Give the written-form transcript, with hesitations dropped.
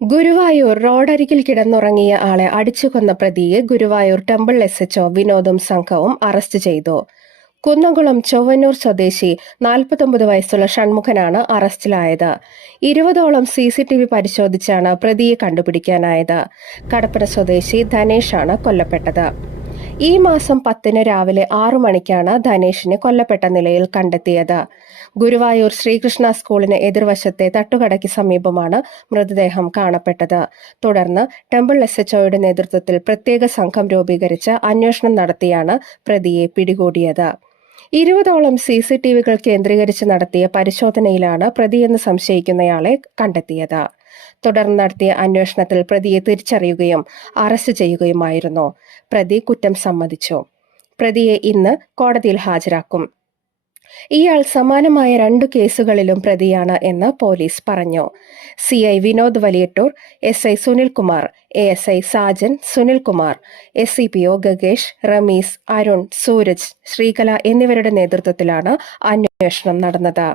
ഗുരുവായൂർ റോഡരികിൽ കിടന്നുറങ്ങിയ ആളെ അടിച്ചുകൊന്ന പ്രതിയെ ഗുരുവായൂർ ടെമ്പിൾ SHO വിനോദും സംഘവും അറസ്റ്റ് ചെയ്തു. കുന്നംകുളം ചൊവ്വന്നൂർ സ്വദേശി 49 വയസ്സുള്ള ഷൺമുഖനാണ് അറസ്റ്റിലായത്. 20ഓളം CCTV പരിശോധിച്ചാണ് പ്രതിയെ കണ്ടുപിടിക്കാനായത്. കടപ്പന സ്വദേശി ധനേഷാണ് കൊല്ലപ്പെട്ടത്. ഈ മാസം 10 രാവിലെ 6 മണിക്കാണ് ധനേഷിനെ കൊല്ലപ്പെട്ട നിലയിൽ കണ്ടെത്തിയത്. ഗുരുവായൂർ ശ്രീകൃഷ്ണ സ്കൂളിന് എതിർവശത്തെ തട്ടുകടയ്ക്ക് സമീപമാണ് മൃതദേഹം കാണപ്പെട്ടത്. തുടർന്ന് ടെമ്പിൾ SHOയുടെ നേതൃത്വത്തിൽ പ്രത്യേക സംഘം രൂപീകരിച്ച് അന്വേഷണം നടത്തിയാണ് പ്രതിയെ പിടികൂടിയത്. 20ഓളം CCTVകൾ കേന്ദ്രീകരിച്ച് നടത്തിയ പരിശോധനയിലാണ് പ്രതിയെന്ന് സംശയിക്കുന്നയാളെ കണ്ടെത്തിയത്. തുടർന്ന് നടത്തിയ അന്വേഷണത്തിൽ പ്രതിയെ തിരിച്ചറിയുകയും അറസ്റ്റ് ചെയ്യുകയുമായിരുന്നു. പ്രതി കുറ്റം സമ്മതിച്ചു. പ്രതിയെ ഇന്ന് കോടതിയിൽ ഹാജരാക്കും. ഇയാൾ സമാനമായ 2 കേസുകളിലും പ്രതിയാണ് എന്ന് പോലീസ് പറഞ്ഞു. CI Vinod വലിയട്ടൂർ, SI Sunilkumar, ASI Sajan Sunilkumar, SCPO Gagesh, Ramees, Arun, Sooraj, Sreekala എന്നിവരുടെ നേതൃത്വത്തിലാണ് അന്വേഷണം നടന്നത്.